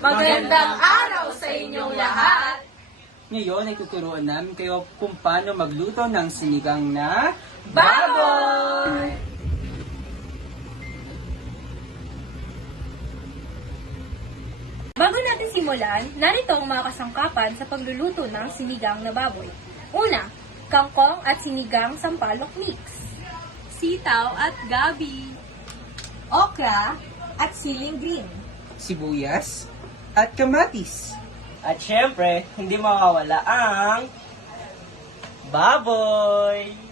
Magandang araw sa inyong lahat! Ngayon ay tuturuan namin kayo kung paano magluto ng sinigang na Baboy! Bago natin simulan, narito ang mga kasangkapan sa pagluluto ng sinigang na baboy. Una, kangkong at sinigang sampalok mix. Sitaw at gabi. Okra at siling green. sibuyas at kamatis. At syempre, hindi mawawala ang baboy!